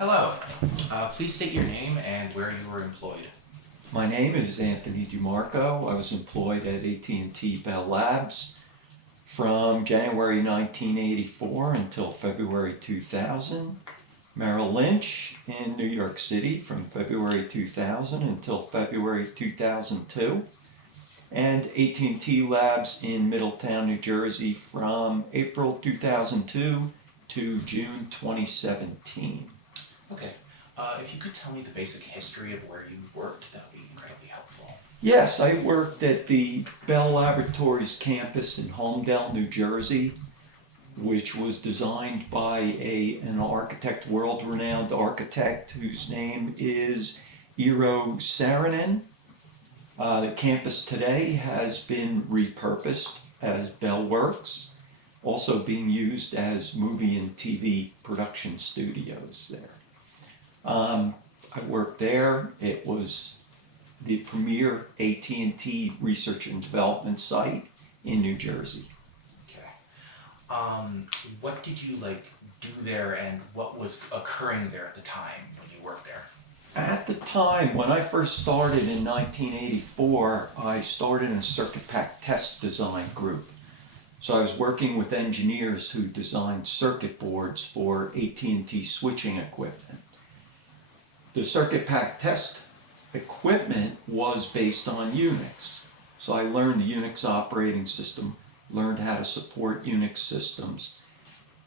Hello. Please state your name and where you were employed. My name is Anthony DiMarco. I was employed at AT&T Bell Labs from January 1984 until February 2000. Merrill Lynch in New York City from February 2000 until February 2002. And AT&T Labs in Middletown, New Jersey from April 2002 to June 2017. Okay. If you could tell me the basic history of where you worked, that would be incredibly helpful. Yes, I worked at the Bell Laboratories campus in Holmdel, New Jersey, which was designed by an architect, world-renowned architect, whose name is Eero Saarinen. The campus today has been repurposed as Bell Works, also being used as movie and TV production studios there. I worked there. It was the premier AT&T research and development site in New Jersey. Okay. What did you do there, and what was occurring there at the time when you worked there? At the time, when I first started in 1984, I started in a circuit pack test design group. So I was working with engineers who designed circuit boards for AT&T switching equipment. The circuit pack test equipment was based on Unix. So I learned the Unix operating system, learned how to support Unix systems,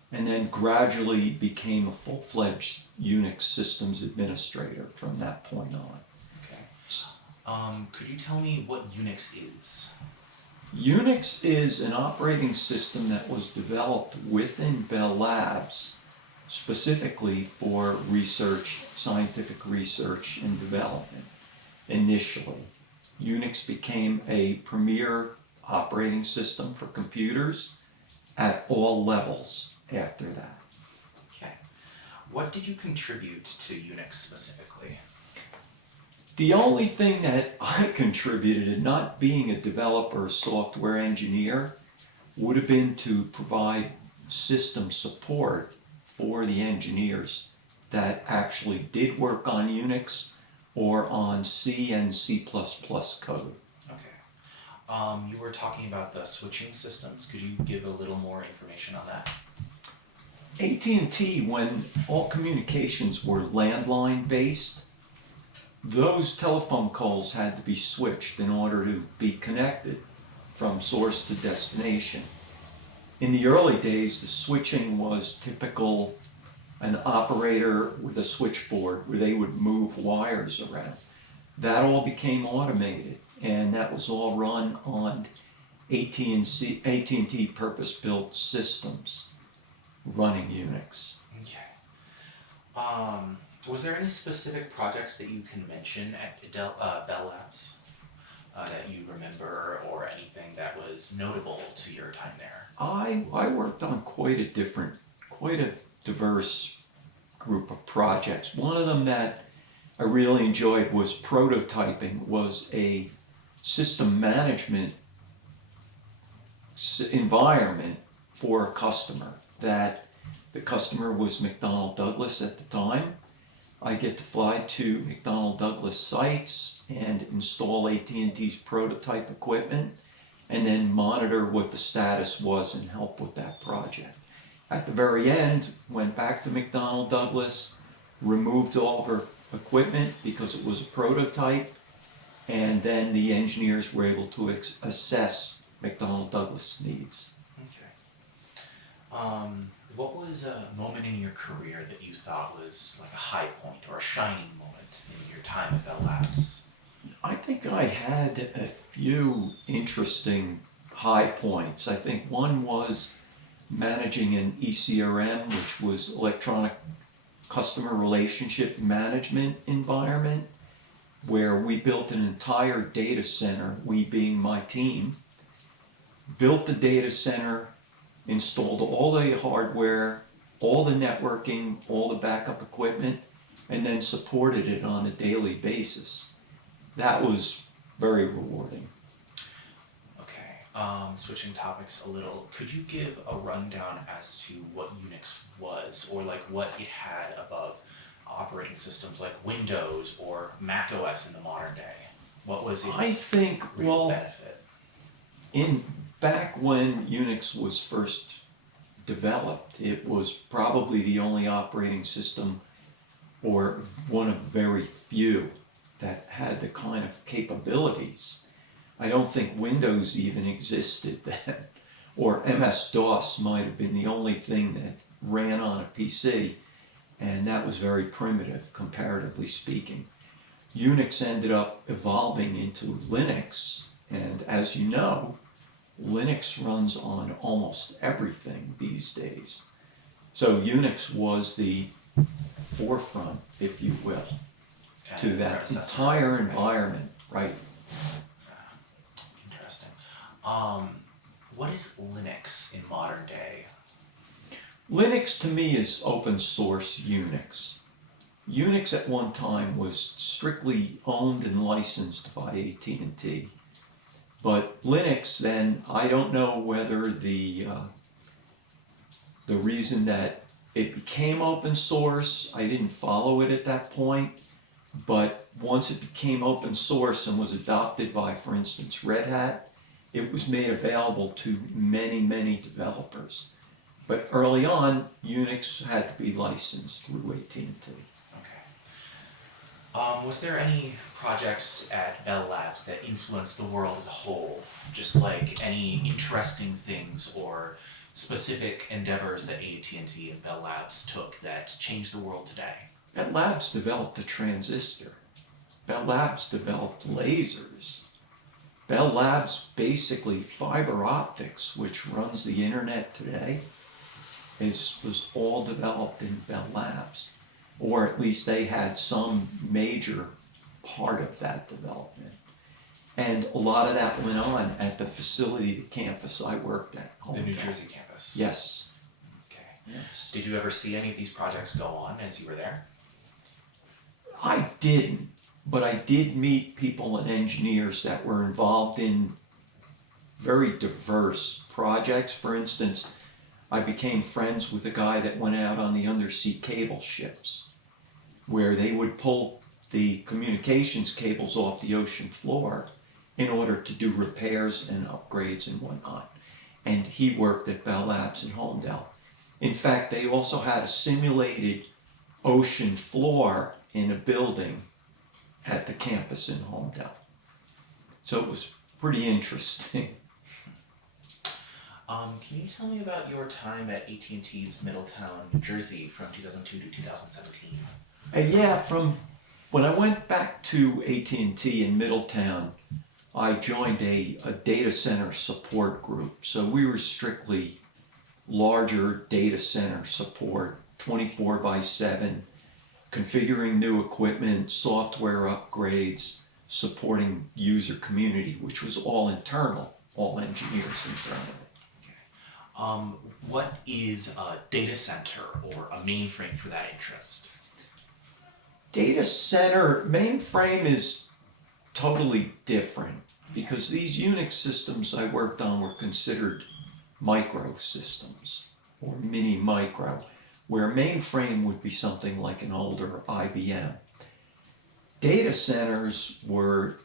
and then gradually became a full-fledged Unix systems administrator from that point on. Okay. Could you tell me what Unix is? Unix is an operating system that was developed within Bell Labs specifically for research, scientific research and development. Initially, Unix became a premier operating system for computers at all levels after that. Okay. What did you contribute to Unix specifically? The only thing that I contributed, and not being a developer or software engineer, would have been to provide system support for the engineers that actually did work on Unix or on C and C++ code. Okay. You were talking about the switching systems. Could you give a little more information on that? AT&T, when all communications were landline based, those telephone calls had to be switched in order to be connected from source to destination. In the early days, the switching was typical, an operator with a switchboard where they would move wires around. That all became automated, and that was all run on AT&T purpose-built systems running Unix. Okay. Was there any specific projects that you can mention at Bell Labs that you remember, or anything that was notable to your time there? I worked on quite a diverse group of projects. One of them that I really enjoyed was prototyping, was a system management environment for a customer. That the customer was McDonnell Douglas at the time. I get to fly to McDonnell Douglas sites and install AT&T's prototype equipment, and then monitor what the status was and help with that project. At the very end, went back to McDonnell Douglas, removed all of our equipment because it was a prototype, and then the engineers were able to assess McDonnell Douglas needs. Okay. What was a moment in your career that you thought was like a high point or a shining moment in your time at Bell Labs? I think I had a few interesting high points. I think one was managing an ECRM, which was electronic customer relationship management environment, where we built an entire data center, we being my team, built the data center, installed all the hardware, all the networking, all the backup equipment, and then supported it on a daily basis. That was very rewarding. Okay. Switching topics a little, could you give a rundown as to what Unix was, or like what it had above operating systems like Windows or Mac OS in the modern day? What was its I think, real well, benefit? back when Unix was first developed, it was probably the only operating system, or one of very few, that had the kind of capabilities. I don't think Windows even existed then, or MS-DOS might have been the only thing that ran on a PC, and that was very primitive, comparatively speaking. Unix ended up evolving into Linux, and as you know, Linux runs on almost everything these days. So Unix was the forefront, if you will, to that Predecessor, entire right? environment, right? Interesting. What is Linux in modern day? Linux to me is open source Unix. Unix at one time was strictly owned and licensed by AT&T. But Linux then, I don't know whether the reason that it became open source, I didn't follow it at that point, but once it became open source and was adopted by, for instance, Red Hat, it was made available to many, many developers. But early on, Unix had to be licensed through AT&T. Okay. Was there any projects at Bell Labs that influenced the world as a whole? Just like any interesting things or specific endeavors that AT&T and Bell Labs took that changed the world today? Bell Labs developed the transistor. Bell Labs developed lasers. Bell Labs, basically fiber optics, which runs the internet today, was all developed in Bell Labs. Or at least they had some major part of that development. And a lot of that went on at the facility, the campus I worked at. The New Hometown. Jersey campus? Yes. Okay. Yes. Did you ever see any of these projects go on as you were there? I didn't, but I did meet people and engineers that were involved in very diverse projects. For instance, I became friends with a guy that went out on the undersea cable ships, where they would pull the communications cables off the ocean floor in order to do repairs and upgrades and whatnot. And he worked at Bell Labs in Homedale. In fact, they also had a simulated ocean floor in a building at the campus in Homedale. So it was pretty interesting. Can you tell me about your time at AT&T's Middletown, New Jersey from 2002 to 2017? Yeah, from when I went back to AT&T in Middletown, I joined a data center support group. So we were strictly larger data center support, 24/7, configuring new equipment, software upgrades, supporting user community, which was all internal, all engineers internally. What is a data center or a mainframe for that interest? Data center mainframe is totally different because these Unix systems I worked on were considered microsystems or mini micro, where mainframe would be something like an older IBM. Data centers were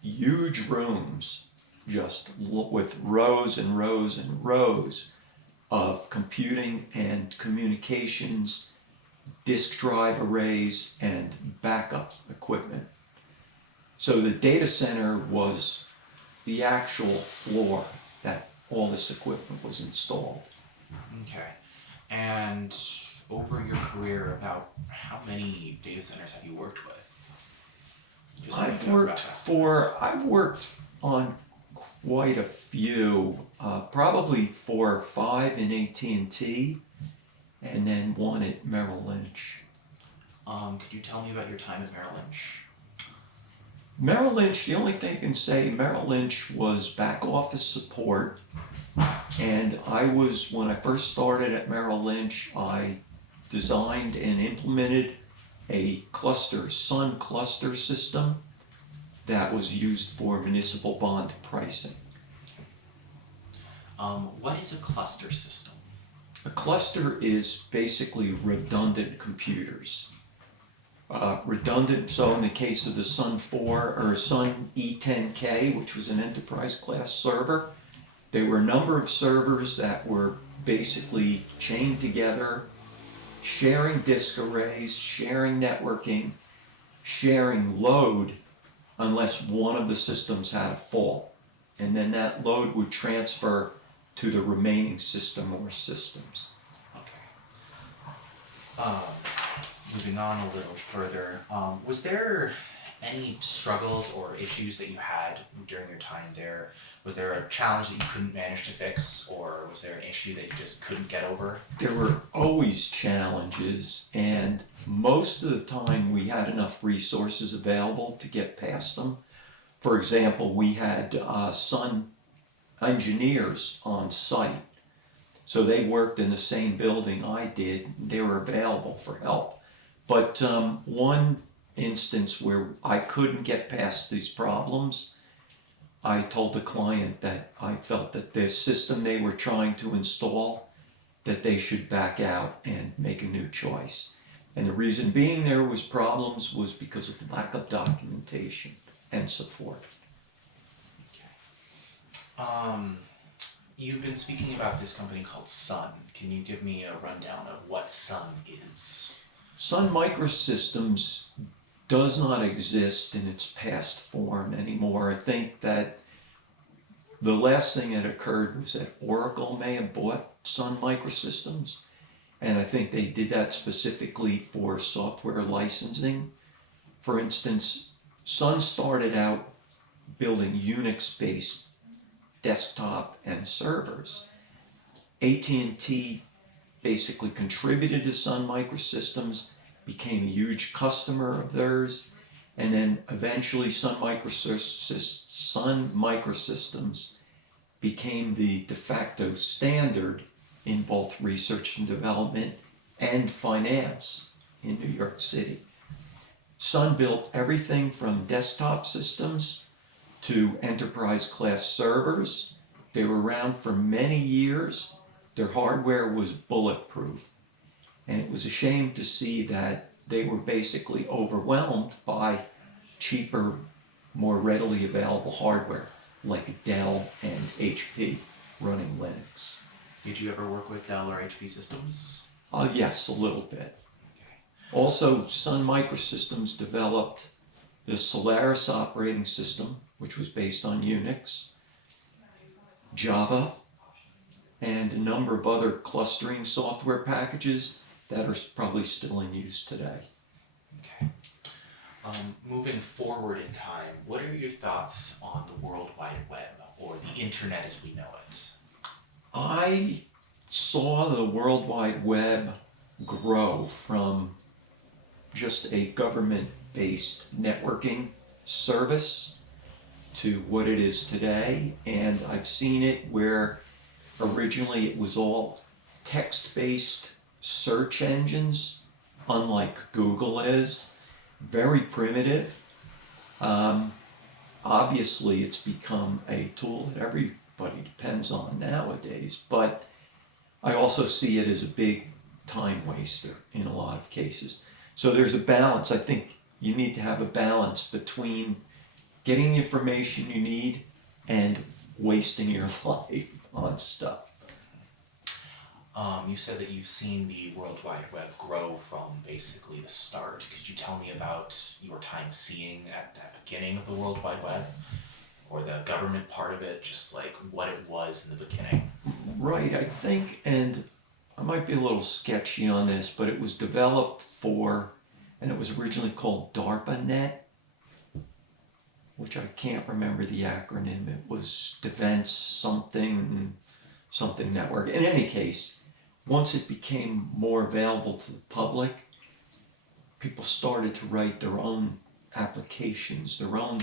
huge rooms just with rows and rows and rows of computing and communications, disk drive arrays, and backup equipment. So the data center was the actual floor that all this equipment was installed. Okay. And over your career, about how many data centers have you worked with? Just I've thinking of worked rough estimates. I've worked on quite a few, probably 4 or 5 in AT&T, and then 1 at Merrill Lynch. Could you tell me about your time at Merrill Lynch? Merrill Lynch, the only thing I can say, Merrill Lynch was back office support, and when I first started at Merrill Lynch, I designed and implemented a Sun cluster system that was used for municipal bond pricing. What is a cluster system? A cluster is basically redundant computers. redundant. So in the case of the Sun 4 or Sun E10K, which was an enterprise class server, there were a number of servers that were basically chained together, sharing disk arrays, sharing networking, sharing load, unless one of the systems had a fault. And then that load would transfer to the remaining system or systems. Okay. Moving on a little further, was there any struggles or issues that you had during your time there? Was there a challenge that you couldn't manage to fix, or was there an issue that you just couldn't get over? There were always challenges, and most of the time we had enough resources available to get past them. For example, we had Sun engineers on site, so they worked in the same building I did. They were available for help. But one instance where I couldn't get past these problems, I told the client that I felt that the system they were trying to install, that they should back out and make a new choice. And the reason being there was problems was because of lack of documentation and support. Okay. You've been speaking about this company called Sun. Can you give me a rundown of what Sun is? Sun Microsystems does not exist in its past form anymore. I think that the last thing that occurred was that Oracle may have bought Sun Microsystems, and I think they did that specifically for software licensing. For instance, Sun started out building Unix-based desktop and servers. AT&T basically contributed to Sun Microsystems, became a huge customer of theirs, and then eventually Sun Microsystems became the de facto standard in both research and development and finance in New York City. Sun built everything from desktop systems to enterprise class servers. They were around for many years. Their hardware was bulletproof. And it was a shame to see that they were basically overwhelmed by cheaper, more readily available hardware like Dell and HP running Linux. Did you ever work with Dell or HP systems? Yes, a little bit. Okay. Also, Sun Microsystems developed the Solaris operating system, which was based on Unix, Java, and a number of other clustering software packages that are probably still in use today. Okay. Moving forward in time, what are your thoughts on the World Wide Web, or the internet as we know it? I saw the World Wide Web grow from just a government-based networking service to what it is today, and I've seen it where originally it was all text-based search engines, unlike Google is, very primitive. Obviously it's become a tool that everybody depends on nowadays, but I also see it as a big time waster in a lot of cases. So there's a balance. I think you need to have a balance between getting the information you need and wasting your life on stuff. You said that you've seen the World Wide Web grow from basically the start. Could you tell me about your time seeing at that beginning of the World Wide Web, or the government part of it, just like what it was in the beginning? Right, I think, and I might be a little sketchy on this, but it was developed for, and it was originally called DARPANet, which I can't remember the acronym. It was Defense something network. In any case, once it became more available to the public, people started to write their own applications, their own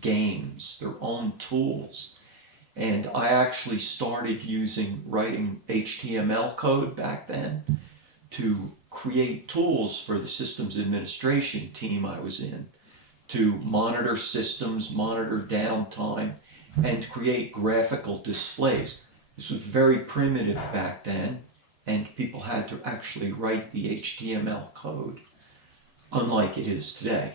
games, their own tools. And I actually started writing HTML code back then to create tools for the systems administration team I was in, to monitor systems, monitor downtime, and create graphical displays. This was very primitive back then, and people had to actually write the HTML code. unlike it is today.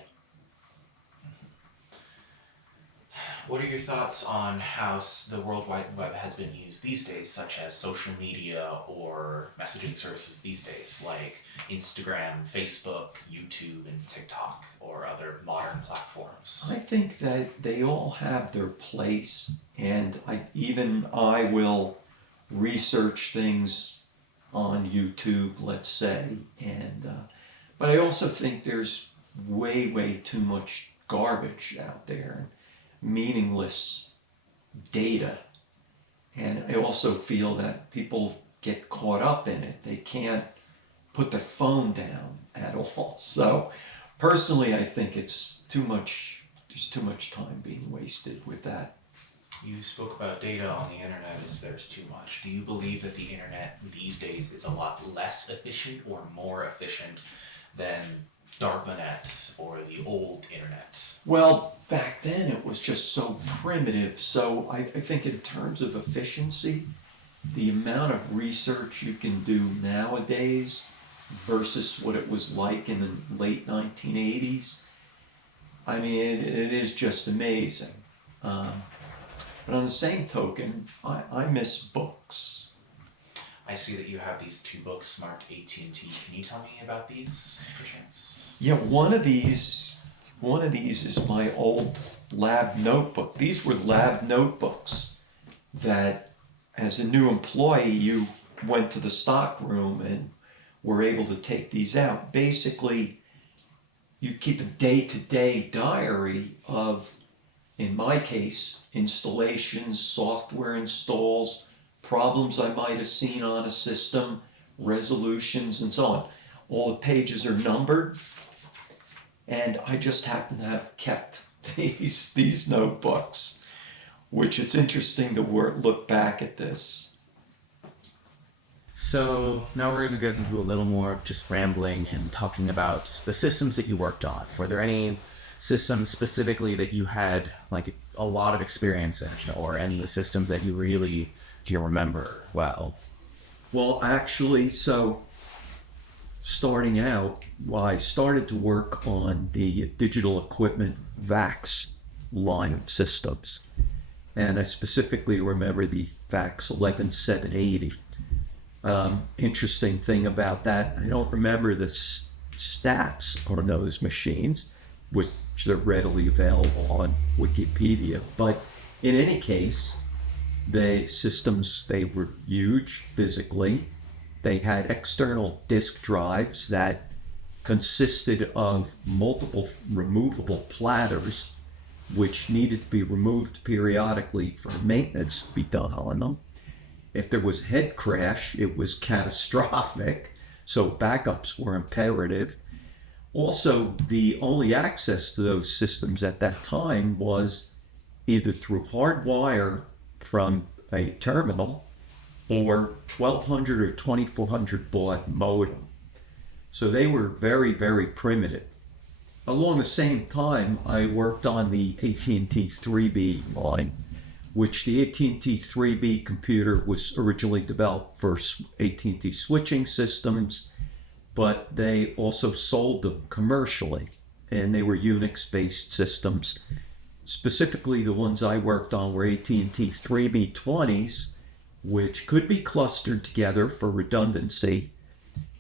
What are your thoughts on how the World Wide Web has been used these days, such as social media or messaging services these days, like Instagram, Facebook, YouTube, and TikTok, or other modern platforms? I think that they all have their place, and I will research things on YouTube, let's say, but I also think there's way too much garbage out there, meaningless data, and I also feel that people get caught up in it. They can't put their phone down at all. So personally, I think it's too much. There's too much time being wasted with that. You spoke about data on the internet as there's too much. Do you believe that the internet these days is a lot less efficient or more efficient than DARPANET or the old internet? Well, back then it was just so primitive. So I think in terms of efficiency, the amount of research you can do nowadays versus what it was like in the late 1980s, I mean, it is just amazing. But on the same token, I miss books. I see that you have these two books, Smart AT&T. Can you tell me about these, perchance? Yeah, one of these is my old lab notebook. These were lab notebooks that, as a new employee, you went to the stock room and were able to take these out. Basically, you keep a day-to-day diary of, in my case, installations, software installs, problems I might have seen on a system, resolutions, and so on. All the pages are numbered, and I just happen to have kept these notebooks, which it's interesting to look back at this. So now we're going to get into a little more of just rambling and talking about the systems that you worked on. Were there any systems specifically that you had like a lot of experience in, or any systems that you really do you remember well? Well, actually, so starting out, I started to work on the digital equipment VAX line of systems. And I specifically remember the VAX 11780. Interesting thing about that, I don't remember the stats on those machines, which are readily available on Wikipedia. But in any case, the systems, they were huge physically. They had external disk drives that consisted of multiple removable platters, which needed to be removed periodically for maintenance to be done on them. If there was head crash, it was catastrophic, so backups were imperative. Also, the only access to those systems at that time was either through hard wire from a terminal or 1200 or 2400 baud modem. So they were very primitive. Along the same time, I worked on the AT&T 3B line, which the AT&T 3B computer was originally developed for AT&T switching systems, but they also sold them commercially, and they were Unix-based systems. Specifically, the ones I worked on were AT&T 3B20s, which could be clustered together for redundancy,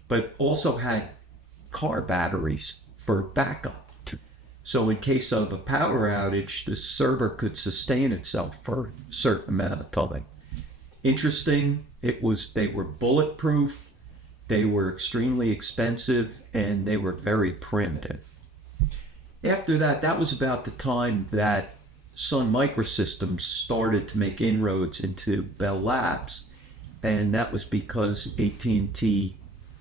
but also had car batteries for backup. So in case of a power outage, the server could sustain itself for a certain amount of time. Interesting, they were bulletproof, they were extremely expensive, and they were very primitive. After that, that was about the time that Sun Microsystems started to make inroads into Bell Labs, and that was because AT&T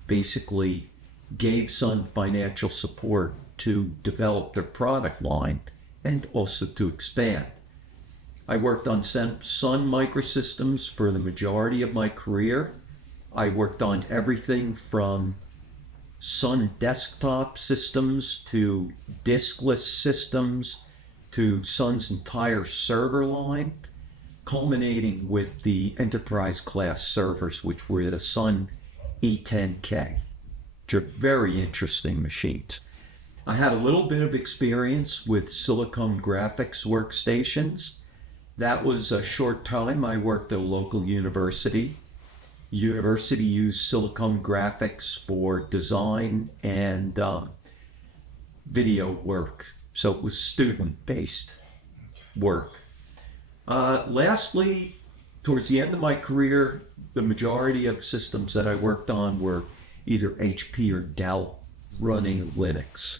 basically gave Sun financial support to develop their product line and also to expand. I worked on Sun Microsystems for the majority of my career. I worked on everything from Sun desktop systems to diskless systems to Sun's entire server line, culminating with the enterprise class servers, which were the Sun E10K, which are very interesting machines. I had a little bit of experience with silicone graphics workstations. That was a short time. I worked at a local university. University used silicone graphics for design and video work. So it was student-based work. Lastly, towards the end of my career, the majority of systems that I worked on were either HP or Dell running Linux.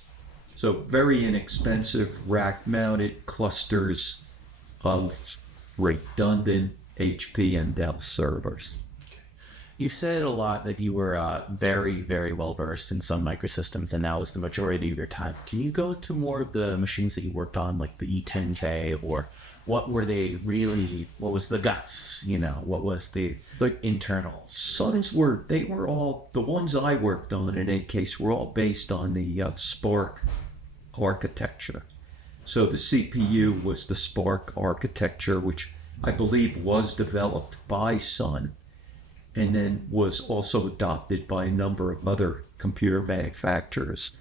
So very inexpensive rack-mounted clusters of redundant HP and Dell servers. You said a lot that you were very, very well versed in Sun Microsystems, and that was the majority of your time. Can you go into more of the machines that you worked on, like the E10K, or what were they really? What was the guts? What was the internals? Suns they were all, the ones I worked on in any case were all based on the Spark architecture. So the CPU was the Spark architecture, which I believe was developed by Sun, and then was also adopted by a number of other computer manufacturers.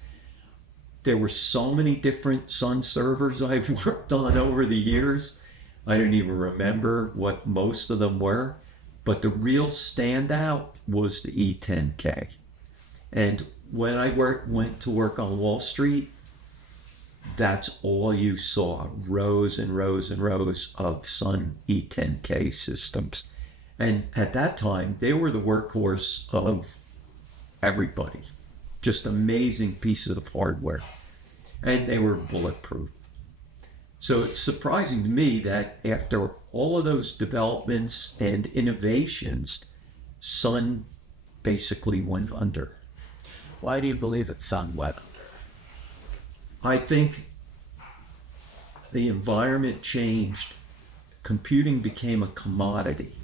There were so many different Sun servers I've worked on over the years. I don't even remember what most of them were, but the real standout was the E10K. And when I went to work on Wall Street, that's all you saw, rows and rows and rows of Sun E10K systems. And at that time, they were the workhorse of everybody. Just amazing pieces of hardware. And they were bulletproof. So it's surprising to me that after all of those developments and innovations, Sun basically went under. Why do you believe that Sun went under? I think the environment changed. Computing became a commodity.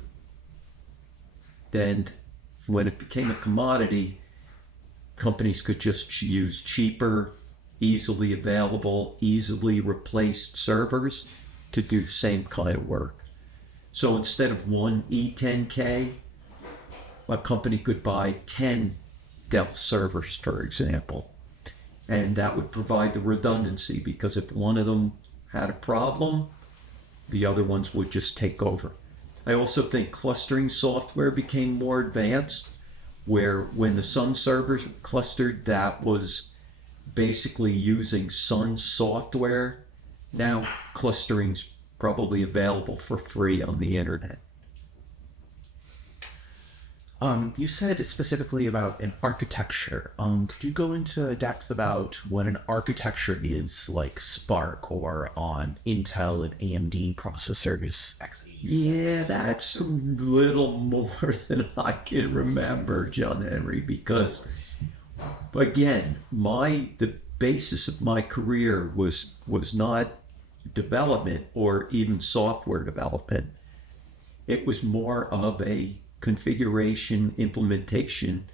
And when it became a commodity, companies could just use cheaper, easily available, easily replaced servers to do the same kind of work. So instead of one E10K, a company could buy 10 Dell servers, for example. And that would provide the redundancy, because if one of them had a problem, the other ones would just take over. I also think clustering software became more advanced, where when the Sun servers clustered, that was basically using Sun software. Now clustering's probably available for free on the internet. You said specifically about an architecture. Could you go into depth about what an architecture is, like Spark or on Intel and AMD processors? Yeah, that's a little more than I can remember, John Henry, because again, the basis of my career was not development or even software development. It was more of a configuration, implementation,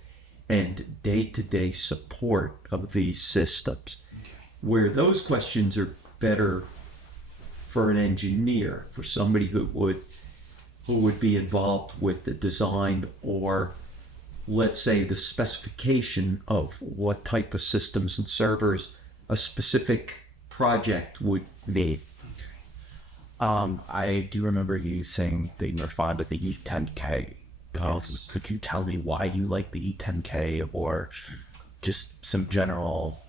and day-to-day support of these systems, where those questions are better for an engineer, for somebody who would be involved with the design or, let's say, the specification of what type of systems and servers a specific project would need. I do remember you saying that you were fond of the E10K. Yes. Could you tell me why you like the E10K, or just some general?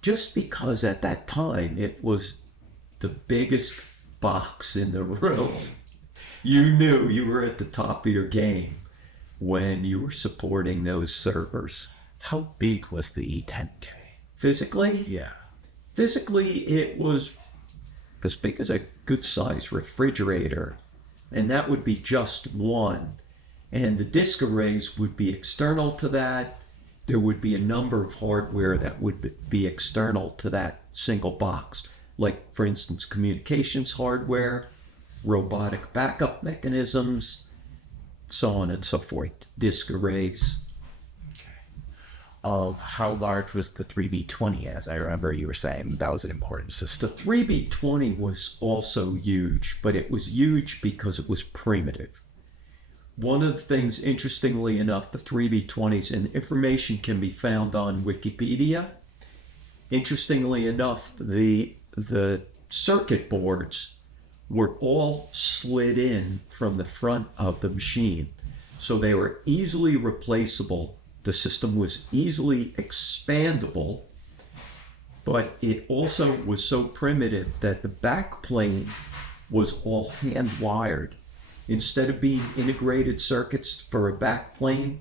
Just because at that time it was the biggest box in the room. You knew you were at the top of your game when you were supporting those servers. How big was the E10K? Physically? Yeah. Physically, it was as big as a good-sized refrigerator, and that would be just one. And the disk arrays would be external to that. There would be a number of hardware that would be external to that single box, like, for instance, communications hardware, robotic backup mechanisms, so on and so forth, disk arrays. How large was the 3B20? As I remember you were saying, that was an important system. The 3B20 was also huge, but it was huge because it was primitive. One of the things, interestingly enough, the 3B20s, and information can be found on Wikipedia, Interestingly enough, the circuit boards were all slid in from the front of the machine. So they were easily replaceable. The system was easily expandable, but it also was so primitive that the backplane was all hand wired. Instead of being integrated circuits for a backplane,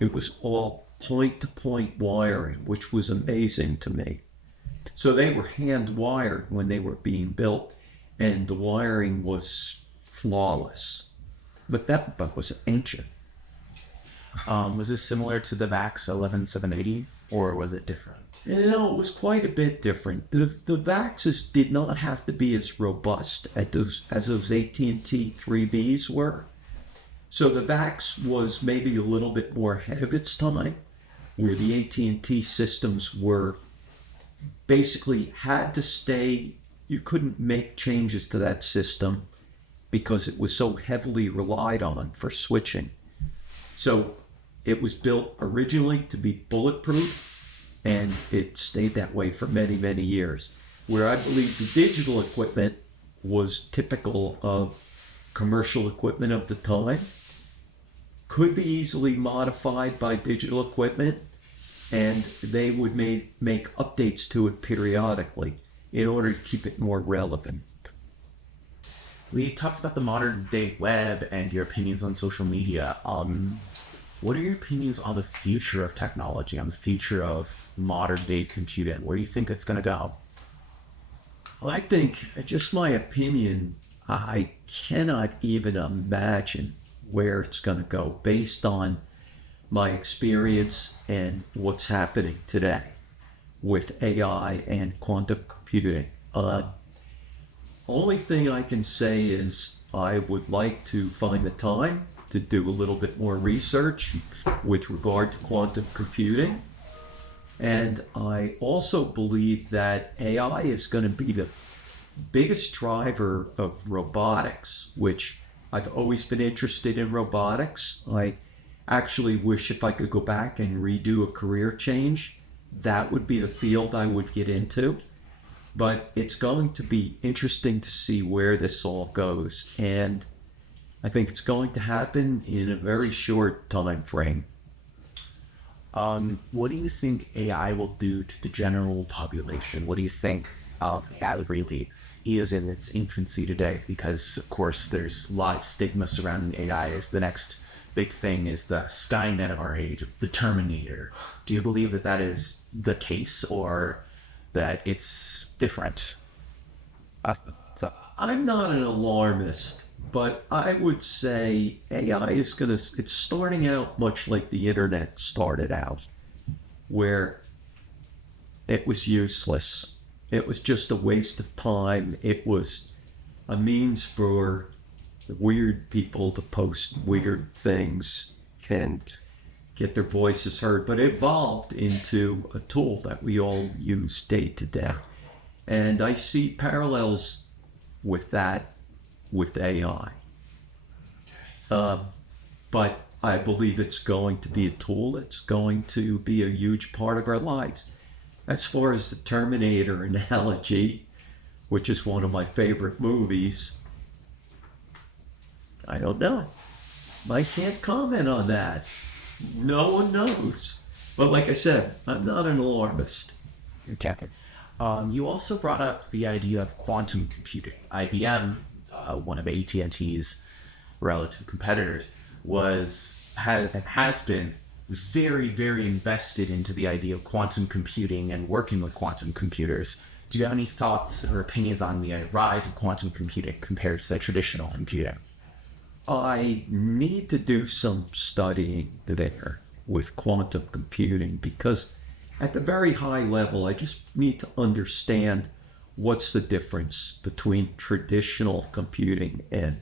it was all point-to-point wiring, which was amazing to me. So they were hand wired when they were being built, and the wiring was flawless. But that was ancient. Was this similar to the VAX 11780, or was it different? You know, it was quite a bit different. The VAXs did not have to be as robust as those AT&T 3Bs were. So the VAX was maybe a little bit more ahead of its time, where the AT&T systems were basically had to stay. You couldn't make changes to that system because it was so heavily relied on for switching. So it was built originally to be bulletproof, and it stayed that way for many, many years. Where I believe the digital equipment was typical of commercial equipment of the time, could be easily modified by digital equipment, and they would make updates to it periodically in order to keep it more relevant. We talked about the modern day web and your opinions on social media. What are your opinions on the future of technology, on the future of modern day computing? Where do you think it's going to go? Well, I think, just my opinion, I cannot even imagine where it's going to go based on my experience and what's happening today with AI and quantum computing. Only thing I can say is I would like to find the time to do a little bit more research with regard to quantum computing. And I also believe that AI is going to be the biggest driver of robotics, which I've always been interested in robotics. I actually wish if I could go back and redo a career change, that would be the field I would get into. But it's going to be interesting to see where this all goes. And I think it's going to happen in a very short time frame. What do you think AI will do to the general population? What do you think AI really is in its infancy today? Because, of course, there's a lot of stigma surrounding AI. As the next big thing is the Skynet of our age, the Terminator. Do you believe that that is the case, or that it's different? I'm not an alarmist, but I would say AI is it's starting out much like the internet started out, where it was useless. It was just a waste of time. It was a means for weird people to post weird things and get their voices heard, but it evolved into a tool that we all use day to day. And I see parallels with that with AI. But I believe it's going to be a tool. It's going to be a huge part of our lives. As far as the Terminator analogy, which is one of my favorite movies, I don't know. I can't comment on that. No one knows. But like I said, I'm not an alarmist. Okay. You also brought up the idea of quantum computing. IBM, one of AT&T's relative competitors, has been very, very invested into the idea of quantum computing and working with quantum computers. Do you have any thoughts or opinions on the rise of quantum computing compared to the traditional computing? I need to do some studying there with quantum computing, because at the very high level, I just need to understand what's the difference between traditional computing and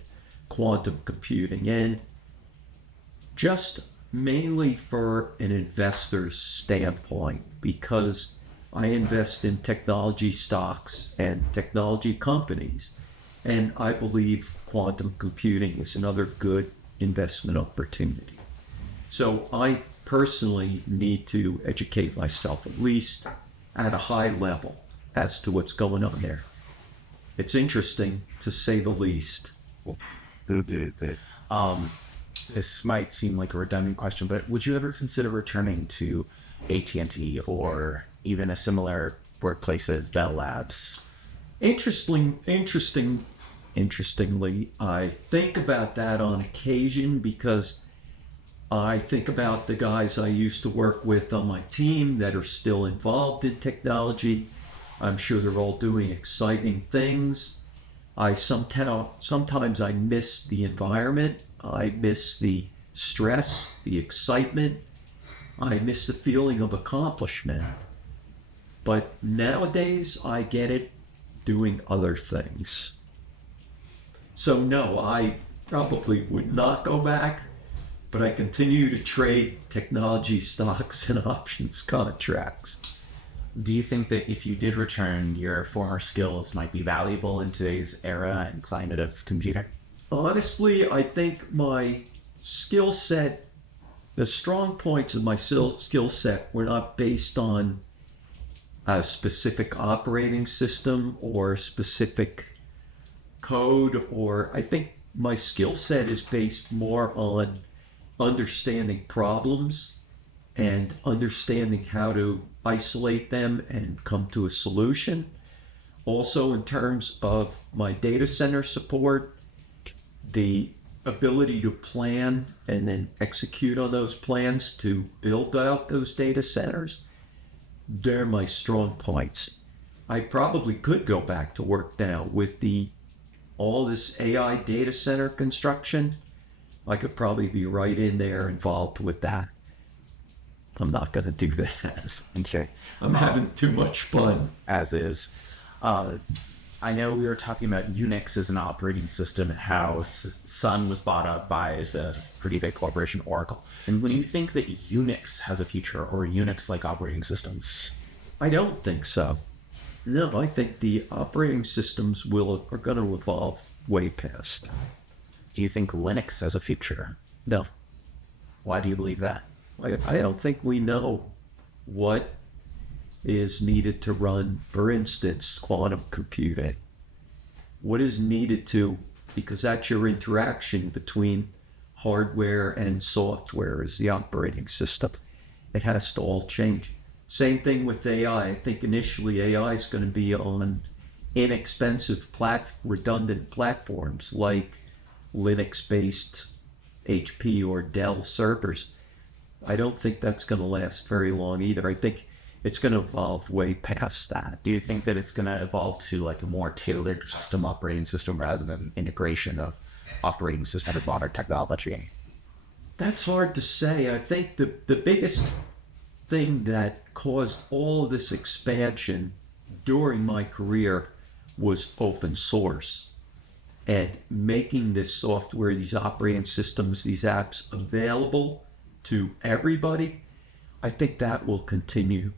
quantum computing. And just mainly for an investor's standpoint, because I invest in technology stocks and technology companies, and I believe quantum computing is another good investment opportunity. So I personally need to educate myself at least at a high level as to what's going on there. It's interesting, to say the least. This might seem like a redundant question, but would you ever consider returning to AT&T or even a similar workplace as Bell Labs? Interestingly, I think about that on occasion because I think about the guys I used to work with on my team that are still involved in technology. I'm sure they're all doing exciting things. Sometimes I miss the environment. I miss the stress, the excitement. I miss the feeling of accomplishment. But nowadays, I get it doing other things. So no, I probably would not go back, but I continue to trade technology stocks and options contracts. Do you think that if you did return, your former skills might be valuable in today's era and climate of computing? Honestly, I think my skill set, the strong points of my skill set were not based on a specific operating system or specific code, or I think my skill set is based more on understanding problems and understanding how to isolate them and come to a solution. Also, in terms of my data center support, the ability to plan and then execute on those plans to build out those data centers, they're my strong points. I probably could go back to work now with all this AI data center construction. I could probably be right in there involved with that. I'm not going to do that. Okay. I'm having too much fun. As is. I know we were talking about Unix as an operating system and how Sun was bought up by a pretty big corporation, Oracle. And when you think that Unix has a future or Unix-like operating systems? I don't think so. No, I think the operating systems are going to evolve way past. Do you think Linux has a future? No. Why do you believe that? I don't think we know what is needed to run, for instance, quantum computing. What is needed because that's your interaction between hardware and software is the operating system. It has to all change. Same thing with AI. I think initially AI is going to be on inexpensive redundant platforms like Linux-based HP or Dell servers. I don't think that's going to last very long either. I think it's going to evolve way past that. Do you think that it's going to evolve to like a more tailored operating system rather than integration of operating system with modern technology? That's hard to say. I think the biggest thing that caused all of this expansion during my career was open source and making this software, these operating systems, these apps available to everybody. I think that will continue,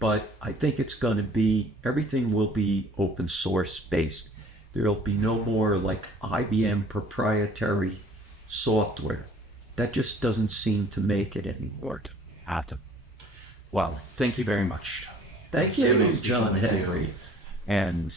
but I think everything will be open source based. There'll be no more like IBM proprietary software. That just doesn't seem to make it anymore. Well, thank you very much. Thank you, John Henry. And